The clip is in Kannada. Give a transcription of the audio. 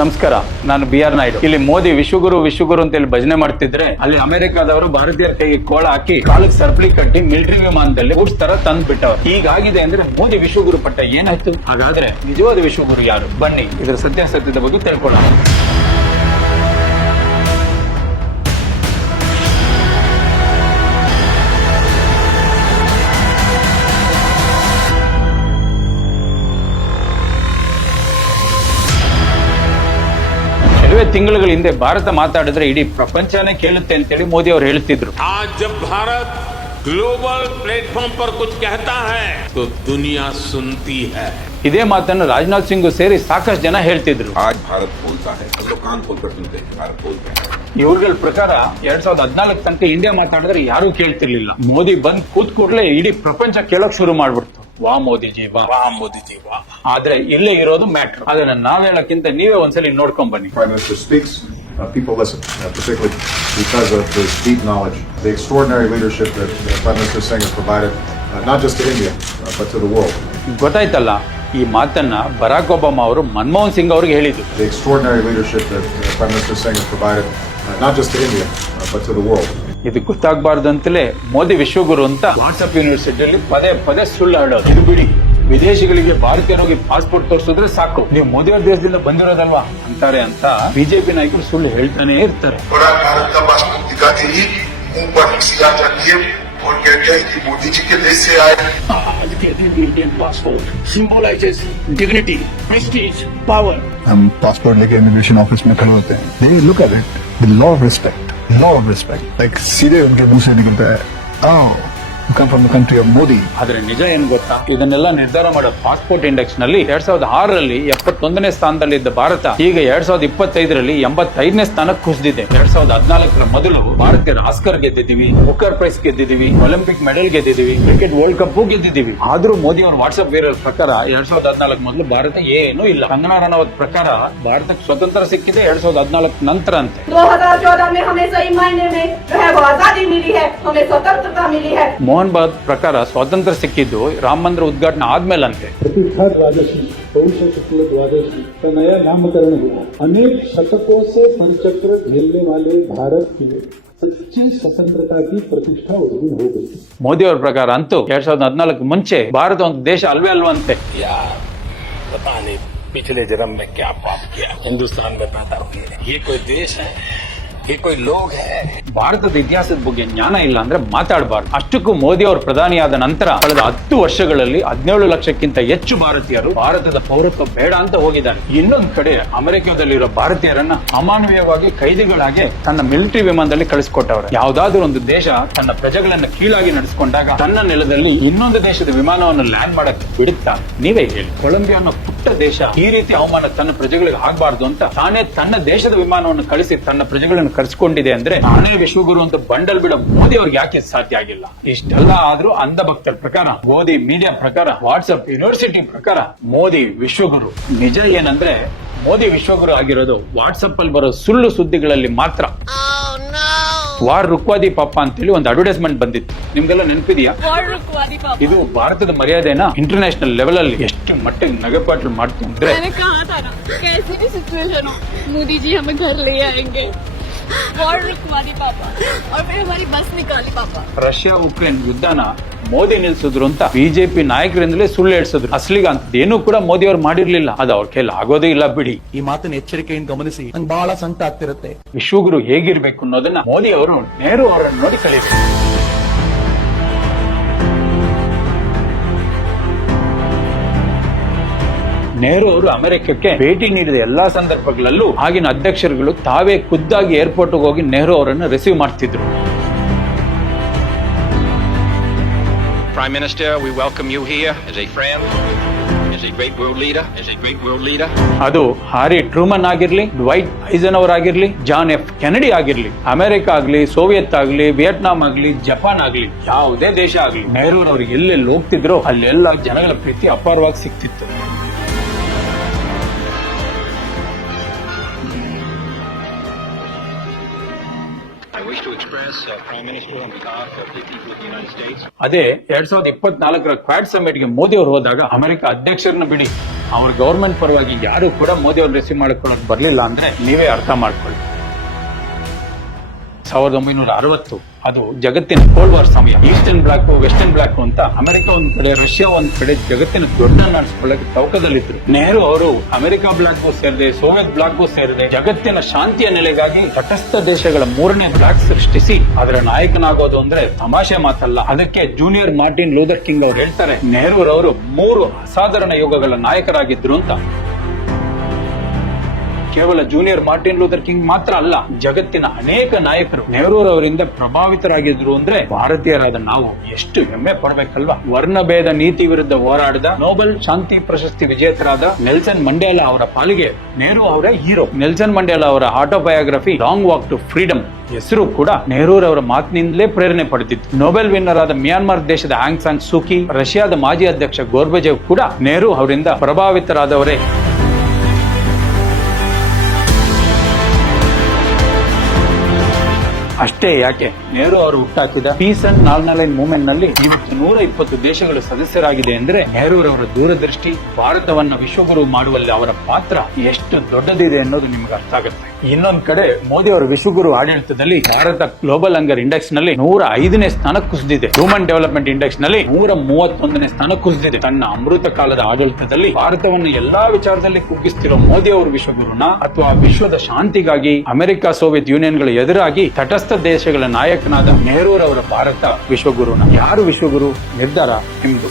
ನಮಸ್ಕಾರ, ನಾನು BR ನಾಯ್ಡು. ಇಲ್ಲಿ ಮೋದಿ ವಿಶ್ವಗುರು ಅಂತ ಹೇಳಿ ಭಜನೆ ಮಾಡ್ತಿದ್ರೆ, ಅಲ್ಲಿ ಅಮೆರಿಕಾದವರು ಭಾರತೀಯರ ಕೈಗೆ ಕೋಳ ಹಾಕಿ ಕಾಲಕ್ಕೆ ಸರ್ಪಳಿ ಕಟ್ಟಿ ಮಿಲಿಟರಿ ವಿಮಾನದಲ್ಲಿ ಊಟ ತರ ತಂದು ಬಿಟ್ಟವರು. ಹೀಗಾಗಿದೆ ಅಂದ್ರೆ ಮೋದಿ ವಿಶ್ವಗುರು ಪಟ್ಟ ಏನಾಯ್ತು? ಹಾಗಾದ್ರೆ ನಿಜವಾದ ವಿಶ್ವಗುರು ಯಾರು? ಬನ್ನಿ ಇದರ ಸತ್ಯಾಸತ್ಯದ ಬಗ್ಗೆ ತಿಳ್ಕೊಳ್ಳೋಣ. ಕೆಲವೇ ತಿಂಗಳುಗಳ ಹಿಂದೆ ಭಾರತ ಮಾತಾಡಿದ್ರೆ ಇಡೀ ಪ್ರಪಂಚನೇ ಕೇಳುತ್ತೆ ಅಂತೇಳಿ ಮೋದಿ ಅವರು ಹೇಳ್ತಿದ್ರು. आज जब भारत ग्लोबल प्लेटफॉर्म पर कुछ कहता है तो दुनिया सुनती है. ಇದೇ ಮಾತನ್ನು ರಾಜನಾಥ್ ಸಿಂಗ್ ಸೇರಿ ಸಾಕಷ್ಟು ಜನ ಹೇಳ್ತಿದ್ರು. आज भारत बोलता है, हम लोग कान खोलकर सुनते हैं, भारत बोलते हैं. ಇವ್ರಗಳ ಪ್ರಕಾರ 2014 ತನಕ ಇಂಡಿಯಾ ಮಾತಾಡಿದ್ರೆ ಯಾರು ಕೇಳ್ತಿರ್ಲಿಲ್ಲ. ಮೋದಿ ಬಂದ್ ಕೂತ್ ಕೂಡಲೇ ಇಡೀ ಪ್ರಪಂಚ ಕೇಳಕ್ ಶುರು ಮಾಡ್ಬಿಡ್ತು. ವಾ ಮೋದಿಜಿ ವಾ, ವಾ ಮೋದಿಜಿ ವಾ. ಆದ್ರೆ ಇಲ್ಲೇ ಇರೋದು ಮ್ಯಾಟ್ರ್. ಅದನ್ನ ನಾವ್ ಹೇಳಕ್ಕಿಂತ ನೀವೇ ಒಂದ್ಸಲಿ ನೋಡ್ಕೊಂಡ್ ಬನ್ನಿ. Prime Minister speaks, people listen, particularly because of his deep knowledge, the extraordinary leadership that Prime Minister Singh has provided, not just to India, but to the world. ಗೊತ್ತಾಯ್ತಲ್ಲ, ಈ ಮಾತನ್ನ ಬರಾಕ್ ಒಬಾಮಾ ಅವರು ಮನಮೋಹನ್ ಸಿಂಗ್ ಅವ್ರಿಗೆ ಹೇಳಿದ್ರು. The extraordinary leadership that Prime Minister Singh has provided, not just to India, but to the world. ಇದು ಗೊತ್ತಾಗಬಾರ್ದು ಅಂತಲೇ ಮೋದಿ ವಿಶ್ವಗುರು ಅಂತ ವಾಟ್ಸ್ಆಪ್ ಯೂನಿವರ್ಸಿಟಿಯಲ್ಲಿ ಪದೇ ಪದೇ ಸುಳ್ಳು ಹರಡೋದು. ಇದು ಬಿಡಿ, ವಿದೇಶಿಗಳಿಗೆ ಭಾರತೀಯರಿಗೆ ಪಾಸ್ಪೋರ್ಟ್ ತೋರಿಸಿದ್ರೆ ಸಾಕು, ನೀವು ಮೋದಿ ಅವ್ರ ದೇಶದಿಂದ ಬಂದಿರೋದಲ್ವಾ ಅಂತಾರೆ ಅಂತ ಬಿಜೆಪಿ ನಾಯಕರು ಸುಳ್ಳು ಹೇಳ್ತಾನೆ ಇರ್ತಾರೆ. भारत का पासपोर्ट दिखाते ही मुंह पर हंसी आ जाती है और कहते हैं कि मोदी जी के देश से आए. Indian passport symbolizes dignity, Prestige, power. हम पासपोर्ट लेके इमिग्रेशन ऑफिस में खड़े होते हैं. They look at it with law of respect. Like सीधे उनके मुंह से निकलता है, oh, you come from the country of Modi. ಆದ್ರೆ ನಿಜ ಏನ್ ಗೊತ್ತಾ? ಇದನ್ನೆಲ್ಲ ನಿರ್ಧಾರ ಮಾಡೋ ಪಾಸ್ಪೋರ್ಟ್ ಇಂಡೆಕ್ಸ್ ನಲ್ಲಿ 2006ರಲ್ಲಿ 71ನೇ ಸ್ಥಾನದಲ್ಲಿದ್ದ ಭಾರತ ಈಗ 2025ರಲ್ಲಿ 85ನೇ ಸ್ಥಾನಕ್ಕೆ ಕುಸಿದಿದೆ. 2014ರ ಮೊದಲು ಭಾರತೀಯರು ಆಸ್ಕರ್ ಗೆದ್ದಿದ್ದೀವಿ, ಬುಕರ್ ಪ್ರೈಸ್ ಗೆದ್ದಿದ್ದೀವಿ, ಒಲಿಂಪಿಕ್ ಮೆಡಲ್ ಗೆದ್ದಿದ್ದೀವಿ, ಕ್ರಿಕೆಟ್ ವರ್ಲ್ಡ್ ಕಪ್ ಗೆದ್ದಿದ್ದೀವಿ. ಆದ್ರೂ ಮೋದಿ ಅವರ ವಾಟ್ಸ್ಆಪ್ ವೀರರ್ ಪ್ರಕಾರ 2014 ಮೊದಲು ಭಾರತ ಏನೂ ಇಲ್ಲ. ಕಂಗನಾ ರನೌತ್ ಪ್ರಕಾರ ಭಾರತಕ್ಕೆ ಸ್ವತಂತ್ರ ಸಿಕ್ಕಿದೆ 2014 ನಂತರ ಅಂತೆ. 2014 में हमें सही मायने में जो है वो आजादी मिली है, हमें स्वतंत्रता मिली है. ಮೋಹನ್ ಬಾದ್ ಪ್ರಕಾರ ಸ್ವಾತಂತ್ರ್ಯ ಸಿಕ್ಕಿದ್ದು ರಾಮ ಮಂದಿರ ಉದ್ಘಾಟನೆ ಆದ್ಮೇಲಂತೆ. प्रतिष्ठा द्वादशी, पौष शुक्ल द्वादशी का नया नामकरण हुआ. अनेक शतकों से संचक्र झेलने वाले भारत की सच्ची स्वतंत्रता की प्रतिष्ठा उस दिन हो गई. ಮೋದಿ ಅವರ ಪ್ರಕಾರ ಅಂತೂ 2014 ಮುಂಚೆ ಭಾರತ ಒಂದು ದೇಶ ಅಲ್ವೇ ಅಲ್ವಂತೆ. यार पता नहीं पिछले जन्म में क्या पाप किया, हिंदुस्तान में पैदा हुए. ये कोई देश है, ये कोई लोग है. ಭಾರತದ ಇತಿಹಾಸದ ಬಗ್ಗೆ ಜ್ಞಾನ ಇಲ್ಲ ಅಂದ್ರೆ ಮಾತಾಡಬಾರ್ದು. ಅಷ್ಟಕ್ಕೂ ಮೋದಿ ಅವರು ಪ್ರಧಾನಿಯಾದ ನಂತರ ಕಳೆದ 10 ವರ್ಷಗಳಲ್ಲಿ 17 ಲಕ್ಷಕ್ಕಿಂತ ಹೆಚ್ಚು ಭಾರತೀಯರು ಭಾರತದ ಪೌರತ್ವ ಬೇಡ ಅಂತ ಹೋಗಿದ್ದಾರೆ. ಇನ್ನೊಂದು ಕಡೆ ಅಮೆರಿಕದಲ್ಲಿರೋ ಭಾರತೀಯರನ್ನ ಅಮಾನವೀಯವಾಗಿ ಕೈದಿಗಳಾಗಿ ತನ್ನ ಮಿಲಿಟರಿ ವಿಮಾನದಲ್ಲಿ ಕಳಿಸಿಕೊಟ್ಟವ್ರೆ. ಯಾವ್ದಾದ್ರು ಒಂದು ದೇಶ ತನ್ನ ಪ್ರಜೆಗಳನ್ನ ಕೀಳಾಗಿ ನಡೆಸಿಕೊಂಡಾಗ ತನ್ನ ನೆಲದಲ್ಲಿ ಇನ್ನೊಂದು ದೇಶದ ವಿಮಾನವನ್ನು ಲ್ಯಾಂಡ್ ಮಾಡಕ್ಕೆ ಬಿಡುತ್ತಾ? ನೀವೇ ಹೇಳಿ. ಕೊಲಂಬಿಯಾ ಅನ್ನೋ ಪುಟ್ಟ ದೇಶ ಈ ರೀತಿ ಅವಮಾನ ತನ್ನ ಪ್ರಜೆಗಳಿಗೆ ಆಗಬಾರ್ದು ಅಂತ ತಾನೇ ತನ್ನ ದೇಶದ ವಿಮಾನವನ್ನು ಕಳಿಸಿ ತನ್ನ ಪ್ರಜೆಗಳನ್ನು ಕರೆಸಿಕೊಂಡಿದೆ ಅಂದ್ರೆ ನಾನೇ ವಿಶ್ವಗುರು ಅಂತ ಬಂಡಲ್ ಬಿಡೋ ಮೋದಿ ಅವ್ರಿಗೆ ಯಾಕೆ ಸಾಧ್ಯ ಆಗಿಲ್ಲ? ಇಷ್ಟೆಲ್ಲ ಆದ್ರೂ ಅಂಧ ಭಕ್ತರ ಪ್ರಕಾರ, ಮೋದಿ ಮೀಡಿಯಾ ಪ್ರಕಾರ, ವಾಟ್ಸ್ಆಪ್ ಯೂನಿವರ್ಸಿಟಿ ಪ್ರಕಾರ ಮೋದಿ ವಿಶ್ವಗುರು. ನಿಜ ಏನಂದ್ರೆ ಮೋದಿ ವಿಶ್ವಗುರು ಆಗಿರೋದು ವಾಟ್ಸ್ಆಪ್ ಅಲ್ಲಿ ಬರೋ ಸುಳ್ಳು ಸುದ್ದಿಗಳಲ್ಲಿ ಮಾತ್ರ. ವಾರ್ ರುಕ್ವಾದಿ ಪಾಪ ಅಂತೇಳಿ ಒಂದು ಅಡ್ವರ್ಟೈಸ್ಮೆಂಟ್ ಬಂದಿತ್ತು, ನಿಮ್ಗೆಲ್ಲ ನೆನಪಿದೆಯಾ? ಇದು ಭಾರತದ ಮರ್ಯಾದೆನ ಇಂಟರ್ನ್ಯಾಷನಲ್ ಲೆವೆಲ್ ಅಲ್ಲಿ ಎಷ್ಟು ಮಟ್ಟಿಗೆ ನಗೆಪಾಟ್ರು ಮಾಡ್ತು ಅಂದ್ರೆ, मोदी जी हमें घर ले आएंगे, वॉर रुकवा दी पापा और फिर हमारी बस निकाली पापा. ರಷ್ಯಾ ಉಕ್ರೇನ್ ಯುದ್ಧನ ಮೋದಿ ನಿಲ್ಸಿದ್ರು ಅಂತ ಬಿಜೆಪಿ ನಾಯಕರಿಂದಲೇ ಸುಳ್ಳು ಹೇಳ್ಸಿದ್ರು. ಅಸ್ಲಿಗೆ ಅಂತೇನು ಕೂಡ ಮೋದಿ ಅವ್ರು ಮಾಡಿರ್ಲಿಲ್ಲ. ಅದು ಅವ್ರ ಕೈಲಿ ಆಗೋದೇ ಇಲ್ಲ ಬಿಡಿ. ಈ ಮಾತನ್ನ ಎಚ್ಚರಿಕೆಯಿಂದ ಗಮನಿಸಿ, ನಂಗೆ ಬಹಳ ಸಂಕಟ ಆಗ್ತಿರುತ್ತೆ. ವಿಶ್ವಗುರು ಹೇಗಿರ್ಬೇಕು ಅನ್ನೋದನ್ನ ಮೋದಿ ಅವರು ನೆಹರು ಅವರನ್ನು ನೋಡಿ ಕಲಿಬೇಕು. ನೆಹರು ಅವರು ಅಮೆರಿಕಕ್ಕೆ ಭೇಟಿ ನೀಡಿದ ಎಲ್ಲಾ ಸಂದರ್ಭಗಳಲ್ಲೂ ಆಗಿನ ಅಧ್ಯಕ್ಷರುಗಳು ತಾವೇ ಖುದ್ದಾಗಿ ಏರ್ಪೋರ್ಟ್ ಹೋಗಿ ನೆಹರು ಅವರನ್ನು ರಿಸೀವ್ ಮಾಡ್ತಿದ್ರು. Prime Minister, we welcome you here as a friend, as a great world leader. ಅದು ಹಾರಿ ಟ್ರೂಮನ್ ಆಗಿರ್ಲಿ, ಡ್ವೈಟ್ ಐಸನ್ ಆಗಿರ್ಲಿ, ಜಾನ್ ಎಫ್ ಕೆನಡಿ ಆಗಿರ್ಲಿ, ಅಮೆರಿಕ ಆಗ್ಲಿ, ಸೋವಿಯತ್ ಆಗ್ಲಿ, ವಿಯೆಟ್ನಾಂ ಆಗ್ಲಿ, ಜಪಾನ್ ಆಗ್ಲಿ, ಯಾವುದೇ ದೇಶ ಆಗ್ಲಿ, ನೆಹರು ಅವ್ರಿಗೆ ಎಲ್ಲೆಲ್ಲಿ ಹೋಗ್ತಿದ್ರು ಅಲ್ಲೆಲ್ಲ ಜನಗಳ ಪ್ರೀತಿ ಅಪಾರವಾಗಿ ಸಿಕ್ತಿತ್ತು. I wish to express express, Prime Minister, on behalf of the people of the United States. ಅದೇ 2024ರ ಕ್ವಾಡ್ ಸಮಿಟ್ಗೆ ಮೋದಿ ಅವರು ಹೋದಾಗ ಅಮೆರಿಕ ಅಧ್ಯಕ್ಷರನ್ನ ಬಿಡಿ, ಅವ್ರ ಗವರ್ಮೆಂಟ್ ಪರವಾಗಿ ಯಾರು ಕೂಡ ಮೋದಿ ಅವ್ರು ರಿಸೀವ್ ಮಾಡ್ಕೊಳ್ಳೋಕೆ ಬರ್ಲಿಲ್ಲ ಅಂದ್ರೆ ನೀವೇ ಅರ್ಥ ಮಾಡ್ಕೊಳ್ಳಿ. 1960 ಅದು ಜಗತ್ತಿನ ಕೋಲ್ಡ್ ವಾರ್ ಸಮಯ. ಈಸ್ಟರ್ನ್ ಬ್ಲಾಕ್ ವೆಸ್ಟರ್ನ್ ಬ್ಲಾಕ್ ಅಂತ ಅಮೆರಿಕ ಒಂದ್ ಕಡೆ, ರಷ್ಯಾ ಒಂದ್ ಕಡೆ ಜಗತ್ತಿನ ದೊಡ್ಡ ನಡೆಸ್ಕೊಳ್ಳಕ್ಕೆ ತವಕದಲ್ಲಿದ್ರು. ನೆಹರು ಅವರು ಅಮೆರಿಕ ಬ್ಲಾಕ್ಗೂ ಸೇರಿದೆ, ಸೋವಿಯತ್ ಬ್ಲಾಕ್ಗೂ ಸೇರಿದೆ, ಜಗತ್ತಿನ ಶಾಂತಿಯ ನೆಲೆಗಾಗಿ ತಟಸ್ಥ ದೇಶಗಳ 3ನೇ ಬ್ಲಾಕ್ ಸೃಷ್ಟಿಸಿ ಅದರ ನಾಯಕನಾಗೋದು ಅಂದ್ರೆ ತಮಾಷೆ ಮಾತಲ್ಲ. ಅದಕ್ಕೆ ಜೂನಿಯರ್ ಮಾರ್ಟಿನ್ ಲೂಥರ್ ಕಿಂಗ್ ಅವ್ರು ಹೇಳ್ತಾರೆ, ನೆಹರೂರವರು 3 ಅಸಾಧಾರಣ ಯುಗಗಳ ನಾಯಕರಾಗಿದ್ರು ಅಂತ. ಕೇವಲ ಜೂನಿಯರ್ ಮಾರ್ಟಿನ್ ಲೂಥರ್ ಕಿಂಗ್ ಮಾತ್ರ ಅಲ್ಲ, ಜಗತ್ತಿನ ಅನೇಕ ನಾಯಕರು ನೆಹರೂರವರಿಂದ ಪ್ರಭಾವಿತರಾಗಿದ್ರು ಅಂದ್ರೆ ಭಾರತೀಯರಾದ ನಾವು ಎಷ್ಟು ಹೆಮ್ಮೆ ಪಡಬೇಕಲ್ವಾ. ವರ್ಣಭೇದ ನೀತಿ ವಿರುದ್ಧ ಹೋರಾಡಿದ ನೋಬೆಲ್ ಶಾಂತಿ ಪ್ರಶಸ್ತಿ ವಿಜೇತರಾದ ನೆಲ್ಸನ್ ಮಂಡೇಲಾ ಅವರ ಪಾಲಿಗೆ ನೆಹರು ಅವರೇ ಹೀರೋ. ನೆಲ್ಸನ್ ಮಂಡೇಲಾ ಅವರ autobiography long walk to freedom ಹೆಸರು ಕೂಡ ನೆಹರೂರವರ ಮಾತಿನಿಂದಲೇ ಪ್ರೇರಣೆ ಪಡೆದಿತ್ತು. ನೊಬೆಲ್ ವಿನ್ನರ್ ಆದ ಮ್ಯಾನ್ಮಾರ್ ದೇಶದ ಆಂಗ್ ಸಾನ್ ಸೂಕಿ, ರಷ್ಯಾದ ಮಾಜಿ ಅಧ್ಯಕ್ಷ ಗೋರ್ಬಚೇವ್ ಕೂಡ ನೆಹರು ಅವರಿಂದ ಪ್ರಭಾವಿತರಾದವರೇ. ಅಷ್ಟೇ ಯಾಕೆ, ನೆಹರು ಅವರು ಹುಟ್ಟಾಕಿದ peace and north line movement ನಲ್ಲಿ ಇವತ್ತು 120 ದೇಶಗಳು ಸದಸ್ಯರಾಗಿದೆ ಅಂದ್ರೆ ನೆಹರೂರವರ ದೂರದೃಷ್ಟಿ, ಭಾರತವನ್ನ ವಿಶ್ವಗುರು ಮಾಡುವಲ್ಲಿ ಅವರ ಪಾತ್ರ ಎಷ್ಟು ದೊಡ್ಡದಿದೆ ಅನ್ನೋದು ನಿಮ್ಗೆ ಅರ್ಥ ಆಗುತ್ತೆ. ಇನ್ನೊಂದ್ ಕಡೆ ಮೋದಿ ಅವರ ವಿಶ್ವಗುರು ಆಡಳಿತದಲ್ಲಿ ಭಾರತ ಗ್ಲೋಬಲ್ ಹಂಗರ್ ಇಂಡೆಕ್ಸ್ ನಲ್ಲಿ 105ನೇ ಸ್ಥಾನಕ್ಕೆ ಕುಸಿದಿದೆ. ಹ್ಯೂಮನ್ ಡೆವಲಪ್ಮೆಂಟ್ ಇಂಡೆಕ್ಸ್ ನಲ್ಲಿ 131ನೇ ಸ್ಥಾನಕ್ಕೆ ಕುಸಿದಿದೆ. ತನ್ನ ಅಮೃತ ಕಾಲದ ಆಡಳಿತದಲ್ಲಿ ಭಾರತವನ್ನು ಎಲ್ಲಾ ವಿಚಾರದಲ್ಲಿ ಕುಗ್ಗಿಸ್ತಿರೋ ಮೋದಿ ಅವರು ವಿಶ್ವಗುರುನ ಅಥವಾ ವಿಶ್ವದ ಶಾಂತಿಗಾಗಿ ಅಮೆರಿಕ ಸೋವಿಯತ್ ಯೂನಿಯನ್ಗಳ ಎದುರಾಗಿ ತಟಸ್ಥ ದೇಶಗಳ ನಾಯಕನಾದ ನೆಹರೂರವರ ಭಾರತ ವಿಶ್ವಗುರುನ? ಯಾರು ವಿಶ್ವಗುರು? ನಿರ್ಧಾರ ನಿಮ್ದು.